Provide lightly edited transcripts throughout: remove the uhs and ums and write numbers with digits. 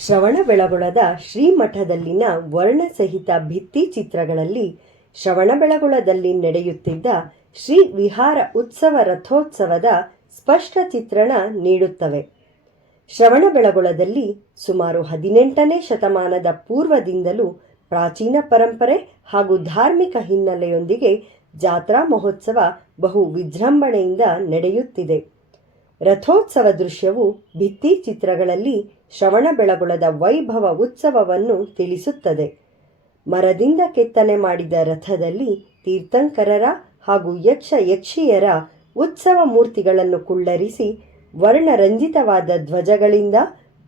ಶ್ರವಣಬೆಳಗೊಳದ ಶ್ರೀಮಠದಲ್ಲಿನ ವರ್ಣಸಹಿತ ಭಿತ್ತಿ ಚಿತ್ರಗಳಲ್ಲಿ ಶ್ರವಣಬೆಳಗೊಳದಲ್ಲಿ ನಡೆಯುತ್ತಿದ್ದ ಶ್ರೀ ವಿಹಾರ ಉತ್ಸವ ರಥೋತ್ಸವದ ಸ್ಪಷ್ಟ ಚಿತ್ರಣ ನೀಡುತ್ತವೆ. ಶ್ರವಣಬೆಳಗೊಳದಲ್ಲಿ ಸುಮಾರು 18ನೇ ಶತಮಾನದ ಪೂರ್ವದಿಂದಲೂ ಪ್ರಾಚೀನ ಪರಂಪರೆ ಹಾಗೂ ಧಾರ್ಮಿಕ ಹಿನ್ನೆಲೆಯೊಂದಿಗೆ ಜಾತ್ರಾ ಮಹೋತ್ಸವ ಬಹು ವಿಜೃಂಭಣೆಯಿಂದ ನಡೆಯುತ್ತಿದೆ. ರಥೋತ್ಸವ ದೃಶ್ಯವು ಭಿತ್ತಿ ಚಿತ್ರಗಳಲ್ಲಿ ಶ್ರವಣಬೆಳಗೊಳದ ವೈಭವ ಉತ್ಸವವನ್ನು ತಿಳಿಸುತ್ತದೆ. ಮರದಿಂದ ಕೆತ್ತನೆ ಮಾಡಿದ ರಥದಲ್ಲಿ ತೀರ್ಥಂಕರರ ಹಾಗೂ ಯಕ್ಷ ಯಕ್ಷಿಯರ ಉತ್ಸವ ಮೂರ್ತಿಗಳನ್ನು ಕುಳ್ಳರಿಸಿ ವರ್ಣರಂಜಿತವಾದ ಧ್ವಜಗಳಿಂದ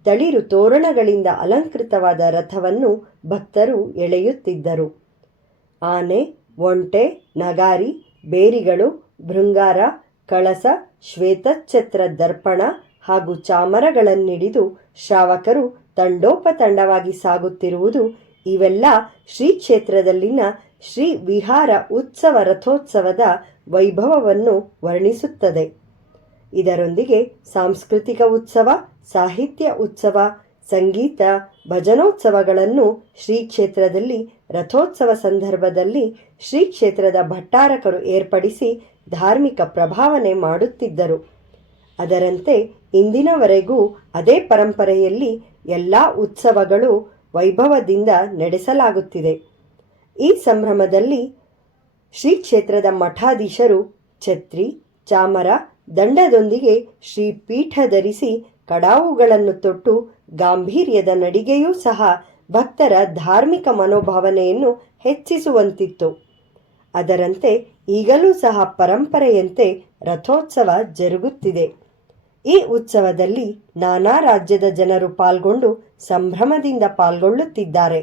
ತಳಿರು ತೋರಣಗಳಿಂದ ಅಲಂಕೃತವಾದ ರಥವನ್ನು ಭಕ್ತರು ಎಳೆಯುತ್ತಿದ್ದರು. ಆನೆ, ಒಂಟೆ, ನಗಾರಿ, ಬೇರಿಗಳು, ಭೃಂಗಾರ, ಕಳಸ, ಶ್ವೇತಛತ್ರ ದರ್ಪಣ ಹಾಗೂ ಚಾಮರಗಳನ್ನಿಡಿದು ಶ್ರಾವಕರು ತಂಡೋಪತಂಡವಾಗಿ ಸಾಗುತ್ತಿರುವುದು ಇವೆಲ್ಲ ಶ್ರೀ ಕ್ಷೇತ್ರದಲ್ಲಿನ ಶ್ರೀ ವಿಹಾರ ಉತ್ಸವ ರಥೋತ್ಸವದ ವೈಭವವನ್ನು ವರ್ಣಿಸುತ್ತದೆ. ಇದರೊಂದಿಗೆ ಸಾಂಸ್ಕೃತಿಕ ಉತ್ಸವ, ಸಾಹಿತ್ಯ ಉತ್ಸವ, ಸಂಗೀತ, ಭಜನೋತ್ಸವಗಳನ್ನು ಶ್ರೀ ಕ್ಷೇತ್ರದಲ್ಲಿ ರಥೋತ್ಸವ ಸಂದರ್ಭದಲ್ಲಿ ಶ್ರೀ ಕ್ಷೇತ್ರದ ಭಟ್ಟಾರಕರು ಏರ್ಪಡಿಸಿ ಧಾರ್ಮಿಕ ಪ್ರಭಾವನೆ ಮಾಡುತ್ತಿದ್ದರು. ಅದರಂತೆ ಇಂದಿನವರೆಗೂ ಅದೇ ಪರಂಪರೆಯಲ್ಲಿ ಎಲ್ಲ ಉತ್ಸವಗಳು ವೈಭವದಿಂದ ನಡೆಸಲಾಗುತ್ತಿದೆ. ಈ ಸಂಭ್ರಮದಲ್ಲಿ ಶ್ರೀ ಕ್ಷೇತ್ರದ ಮಠಾಧೀಶರು ಛತ್ರಿ, ಚಾಮರ, ದಂಡದೊಂದಿಗೆ ಶ್ರೀ ಪೀಠ ಧರಿಸಿ ಕಡಾವುಗಳನ್ನು ತೊಟ್ಟು ಗಾಂಭೀರ್ಯದ ನಡಿಗೆಯೂ ಸಹ ಭಕ್ತರ ಧಾರ್ಮಿಕ ಮನೋಭಾವನೆಯನ್ನು ಹೆಚ್ಚಿಸುವಂತಿತ್ತು. ಅದರಂತೆ ಈಗಲೂ ಸಹ ಪರಂಪರೆಯಂತೆ ರಥೋತ್ಸವ ಜರುಗುತ್ತಿದೆ. ಈ ಉತ್ಸವದಲ್ಲಿ ನಾನಾ ರಾಜ್ಯದ ಜನರು ಪಾಲ್ಗೊಂಡು ಸಂಭ್ರಮದಿಂದ ಪಾಲ್ಗೊಳ್ಳುತ್ತಿದ್ದಾರೆ.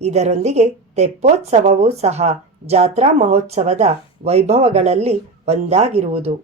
ಇದರೊಂದಿಗೆ ತೆಪ್ಪೋತ್ಸವವೂ ಸಹ ಜಾತ್ರಾ ಮಹೋತ್ಸವದ ವೈಭವಗಳಲ್ಲಿ ಒಂದಾಗಿರುವುದು.